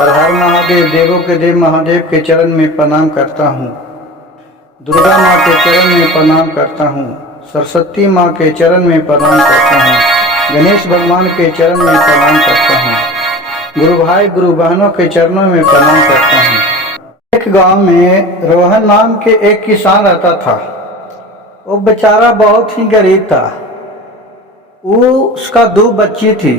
हर हर महादेव, देवों के देव महादेव के चरण में प्रणाम करता हूँ। दुर्गा माँ के चरण में प्रणाम करता हूँ। सरस्वती माँ के चरण में प्रणाम करता हूँ। गणेश भगवान के चरण में प्रणाम करता हूँ। गुरु भाई गुरु बहनों के चरणों में प्रणाम करता हूँ। एक गांव में रोहन नाम के एक किसान रहता था। वो बेचारा बहुत ही गरीब था। उसका 2 बच्ची थी।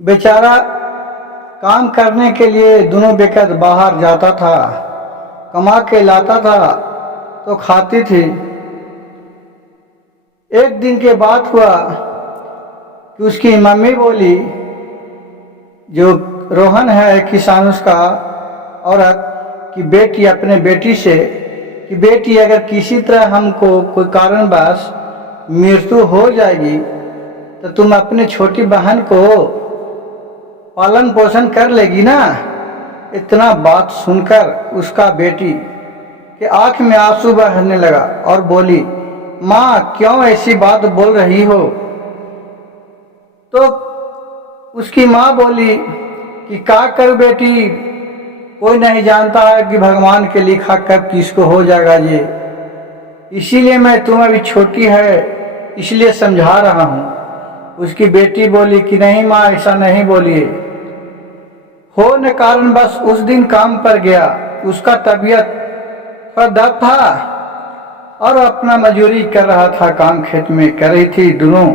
बेचारा काम करने के लिए दोनों बेकत बाहर जाता था, कमा के लाता था तो खाती थी। एक दिन के बाद हुआ कि उसकी मम्मी बोली, जो रोहन है किसान उसका औरत, कि बेटी अपने बेटी से कि बेटी अगर किसी तरह हमको कोई कारणवश मृत्यु हो जाएगी तो तुम अपने छोटी बहन को पालन पोषण कर लेगी ना। इतना बात सुनकर उसका बेटी के आंख में आंसू बहने लगा और बोली, माँ क्यों ऐसी बात बोल रही हो। तो उसकी माँ बोली कि क्या करूं बेटी, कोई नहीं जानता है कि भगवान के लिखा कब किसको हो जाएगा ये, इसीलिए मैं तुम अभी छोटी है इसलिए समझा रहा हूँ। उसकी बेटी बोली कि नहीं माँ, ऐसा नहीं बोलिए। हो न कारण बस उस दिन काम पर गया। उसका तबीयत थोड़ा दब था और अपना मजदूरी कर रहा था, काम खेत में कर रही थी दोनों।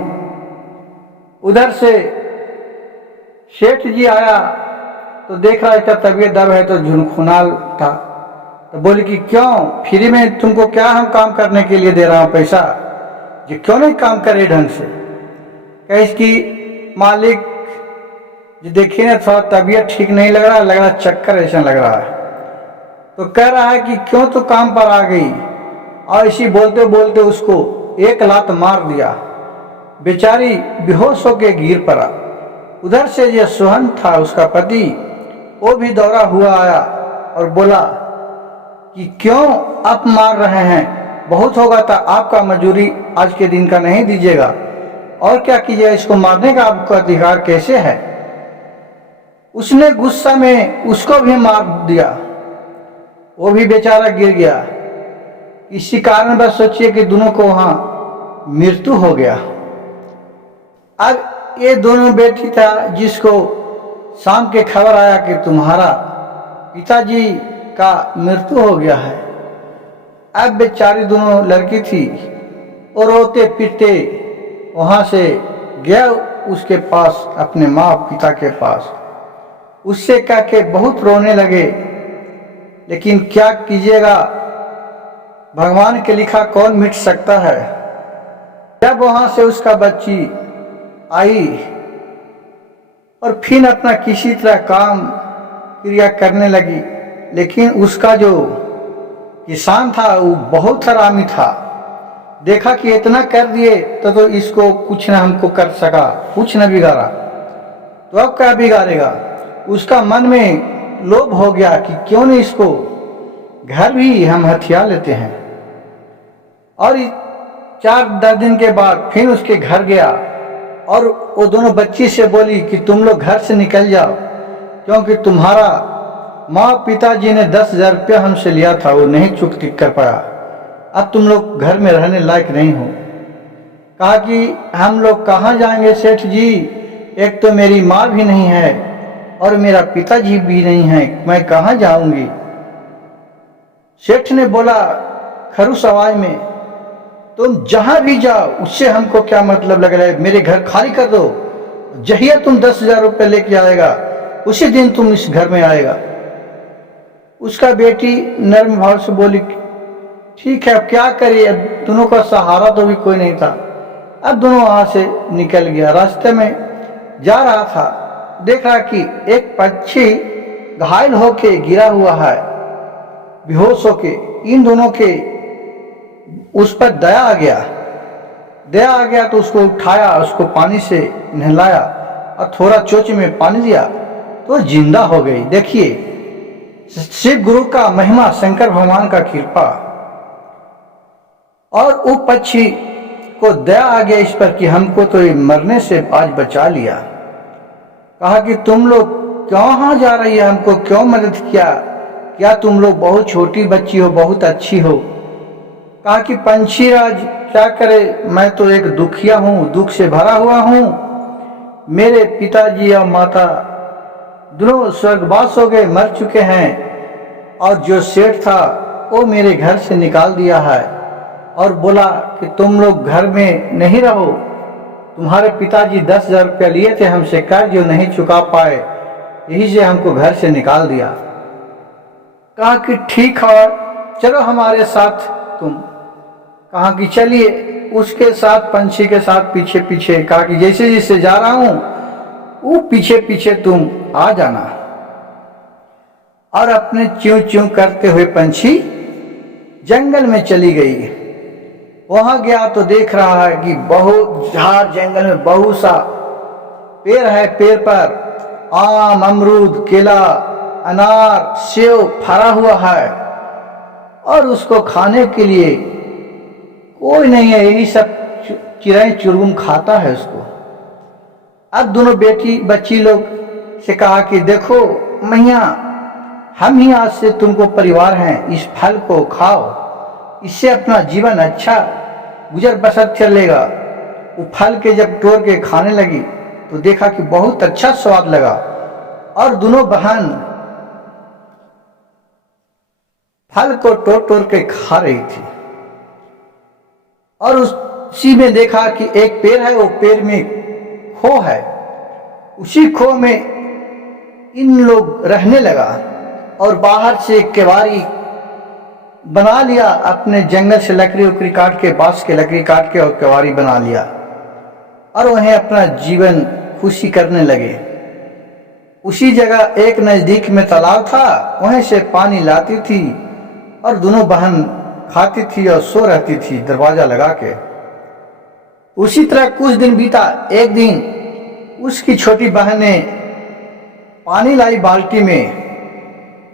उधर से सेठ जी आया तो देख रहा इसका तबीयत दब है तो झुनझुनाल था। तो बोली कि क्यों, फ्री में तुमको क्या हम काम करने के लिए दे रहा हूँ पैसा, जो क्यों नहीं काम करे ढंग से। कहे इसकी मालिक जो देखिए ना थोड़ा तबीयत ठीक नहीं लग रहा चक्कर ऐसा लग रहा है। तो कह रहा है कि क्यों तो काम पर आ गई, और इसी बोलते बोलते उसको एक लात मार दिया। बेचारी बेहोश होकर गिर पड़ा। उधर से जो सोहन था उसका पति, वो भी दौड़ा हुआ आया और बोला कि क्यों आप मार रहे हैं, बहुत होगा तो आपका मजदूरी आज के दिन का नहीं दीजिएगा, और क्या कीजिएगा, इसको मारने का आपका अधिकार कैसे है। उसने गुस्सा में उसको भी मार दिया, वो भी बेचारा गिर गया। इसी कारण बस सोचिए कि दोनों को वहां मृत्यु हो गया। अब ये दोनों बेटी था जिसको शाम के खबर आया कि तुम्हारा पिताजी का मृत्यु हो गया है। अब बेचारी दोनों लड़की थी और रोते पीटते वहां से गया उसके पास, अपने माँ पिता के पास। उससे कह के बहुत रोने लगे, लेकिन क्या कीजिएगा, भगवान के लिखा कौन मिट सकता है। जब वहां से उसका बच्ची आई और फिर अपना किसी तरह काम क्रिया करने लगी, लेकिन उसका जो किसान था वो बहुत हरामी था। देखा कि इतना कर दिए तो इसको कुछ न हमको कर सका, कुछ न बिगाड़ा, तो अब क्या बिगाड़ेगा। उसका मन में लोभ हो गया कि क्यों नहीं इसको घर भी हम हथिया लेते हैं। और 4-10 दिन के बाद फिर उसके घर गया और वो दोनों बच्ची से बोली कि तुम लोग घर से निकल जाओ, क्योंकि तुम्हारा माँ पिताजी ने 10,000 रुपया हमसे लिया था, वो नहीं चुकती कर पाया। अब तुम लोग घर में रहने लायक नहीं हो। कहा कि हम लोग कहाँ जाएंगे सेठ जी, एक तो मेरी माँ भी नहीं है और मेरा पिताजी भी नहीं है, मैं कहाँ जाऊंगी। सेठ ने बोला खरूस आवाज में, तुम जहां भी जाओ उससे हमको क्या मतलब लग रहा है, मेरे घर खाली कर दो। जहिया तुम 10,000 रुपये लेके आएगा उसी दिन तुम इस घर में आएगा। उसका बेटी नर्म भाव से बोली ठीक है, अब क्या करिए, अब दोनों का सहारा तो भी कोई नहीं था। अब दोनों वहां से निकल गया। रास्ते में जा रहा था, देख रहा कि एक पक्षी घायल होके गिरा हुआ है, बेहोश होके। इन दोनों के उस पर दया आ गया तो उसको उठाया, उसको पानी से नहलाया और थोड़ा चोच में पानी दिया तो जिंदा हो गई। देखिए शिव गुरु का महिमा, शंकर भगवान का कृपा। और वो पक्षी को दया आ गया इस पर कि हमको तो ये मरने से आज बचा लिया। कहा कि तुम लोग कहाँ जा रही है, हमको क्यों मदद किया, क्या तुम लोग बहुत छोटी बच्ची हो, बहुत अच्छी हो। कहा कि पंछी राज क्या करे, मैं तो एक दुखिया हूँ, दुख से भरा हुआ हूँ। मेरे पिताजी और माता दोनों स्वर्गवास हो गए, मर चुके हैं, और जो सेठ था वो मेरे घर से निकाल दिया है और बोला कि तुम लोग घर में नहीं रहो, तुम्हारे पिताजी 10,000 रुपया लिए थे हमसे कर्ज, जो नहीं चुका पाए, यही से हमको घर से निकाल दिया। कहा कि ठीक है, चलो हमारे साथ तुम। कहा कि चलिए, उसके साथ पंछी के साथ पीछे पीछे। कहा कि जैसे जैसे जा रहा हूं वो पीछे पीछे तुम आ जाना। और अपने च्यों च्यों करते हुए पंछी जंगल में चली गई। वहां गया तो देख रहा है कि बहुत झाड़ जंगल में बहुत सा पेड़ है, पेड़ पर आम, अमरूद, केला, अनार, सेव फरा हुआ है, और उसको खाने के लिए कोई नहीं है, यही सब चिड़ै चुरमुन खाता है उसको। अब दोनों बच्ची लोग से कहा कि देखो मैया, हम ही आज से तुमको परिवार हैं, इस फल को खाओ, इससे अपना जीवन अच्छा गुजर बसर चलेगा। वो फल के जब तोड़ के खाने लगी तो देखा कि बहुत अच्छा स्वाद लगा, और दोनों बहन फल को तोड़ तोड़ के खा रही थी। और उसी में देखा कि एक पेड़ है, वो पेड़ में खो है, उसी खो में इन लोग रहने लगा, और बाहर से केवाड़ी बना लिया, अपने जंगल से लकड़ी उकड़ी काट के, बांस के लकड़ी काट के और केवाड़ी बना लिया, और वहीं अपना जीवन खुशी करने लगे। उसी जगह एक नजदीक में तालाब था, वहीं से पानी लाती थी और दोनों बहन खाती थी और सो रहती थी दरवाजा लगा के। उसी तरह कुछ दिन बीता। एक दिन उसकी छोटी बहन ने पानी लाई बाल्टी में,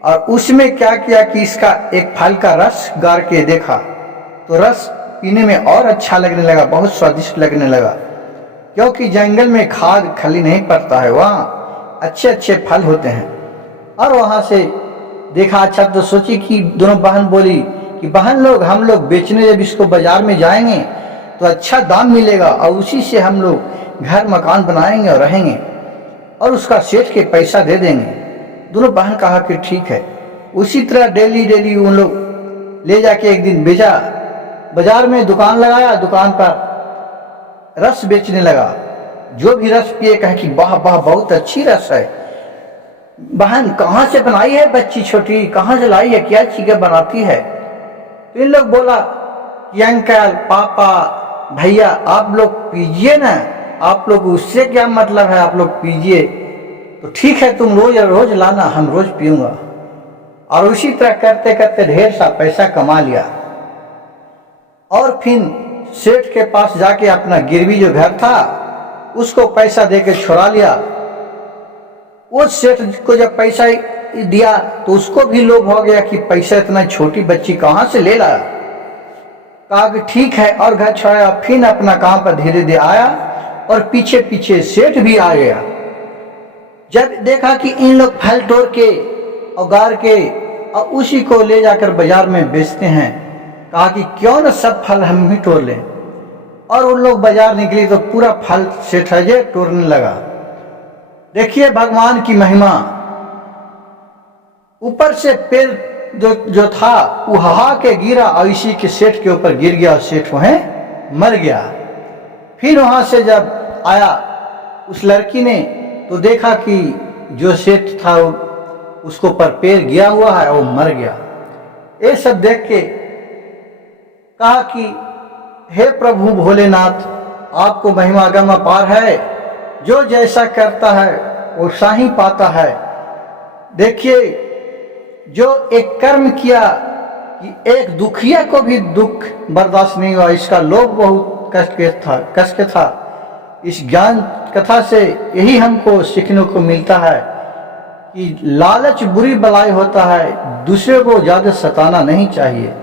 और उसमें क्या किया कि इसका एक फल का रस गार के देखा, तो रस पीने में और अच्छा लगने लगा, बहुत स्वादिष्ट लगने लगा, क्योंकि जंगल में खाद खली नहीं पड़ता है, वहाँ अच्छे अच्छे फल होते हैं। और वहाँ से देखा अच्छा, तो सोची कि दोनों बहन बोली कि बहन लोग, हम लोग बेचने जब इसको बाजार में जाएंगे तो अच्छा दाम मिलेगा, और उसी से हम लोग घर मकान बनाएंगे और रहेंगे, और उसका सेठ के पैसा दे देंगे। दोनों बहन कहा कि ठीक है। उसी तरह डेली डेली उन लोग ले जाके एक दिन बेचा, बाजार में दुकान लगाया, दुकान पर रस बेचने लगा। जो भी रस पिए कहे कि वाह वाह बहुत अच्छी रस है। बहन कहाँ से बनाई है बच्ची छोटी, कहाँ से लाई है, क्या चीजें बनाती है। तो इन लोग बोला कि अंकल, पापा, भैया आप लोग पीजिए ना, आप लोग उससे क्या मतलब है, आप लोग पीजिए। तो ठीक है, तुम रोज रोज लाना, हम रोज पीऊंगा। और उसी तरह करते करते ढेर सा पैसा कमा लिया, और फिर सेठ के पास जाके अपना गिरवी जो घर था उसको पैसा देके छुड़ा लिया। वो सेठ को जब पैसा दिया तो उसको भी लोभ हो गया कि पैसा इतना छोटी बच्ची कहाँ से ले लाया। कहा कि ठीक है, और घर छोड़ा, फिर अपना काम पर धीरे धीरे आया, और पीछे पीछे सेठ भी आ गया। जब देखा कि इन लोग फल तोड़ के और गार के और उसी को ले जाकर बाजार में बेचते हैं, कहा कि क्यों न सब फल हम ही तोड़ लें। और उन लोग बाजार निकली तो पूरा फल सेठ अजय तोड़ने लगा। देखिए भगवान की महिमा। ऊपर से पेड़ जो था वो हा के गिरा, और इसी के सेठ के ऊपर गिर गया, और सेठ वहीं मर गया। फिर वहां से जब आया उस लड़की ने तो देखा कि जो सेठ था उसको पर पेड़ गिरा हुआ है, वो मर गया। ये सब देख के कहा कि हे प्रभु भोलेनाथ, आपको महिमा अगम अपार है, जो जैसा करता है वैसा ही पाता है। देखिए, जो एक कर्म किया कि एक दुखिया को भी दुख बर्दाश्त नहीं हुआ, इसका लोभ बहुत कष्ट के था। इस ज्ञान कथा से यही हमको सीखने को मिलता है कि लालच बुरी बलाई होता है, दूसरे को ज़्यादा सताना नहीं चाहिए।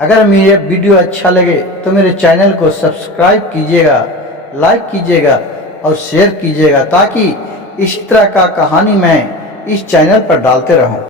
अगर मेरा वीडियो अच्छा लगे तो मेरे चैनल को सब्सक्राइब कीजिएगा, लाइक कीजिएगा और शेयर कीजिएगा, ताकि इसी तरह का कहानी मैं इस चैनल पर डालते रहूं।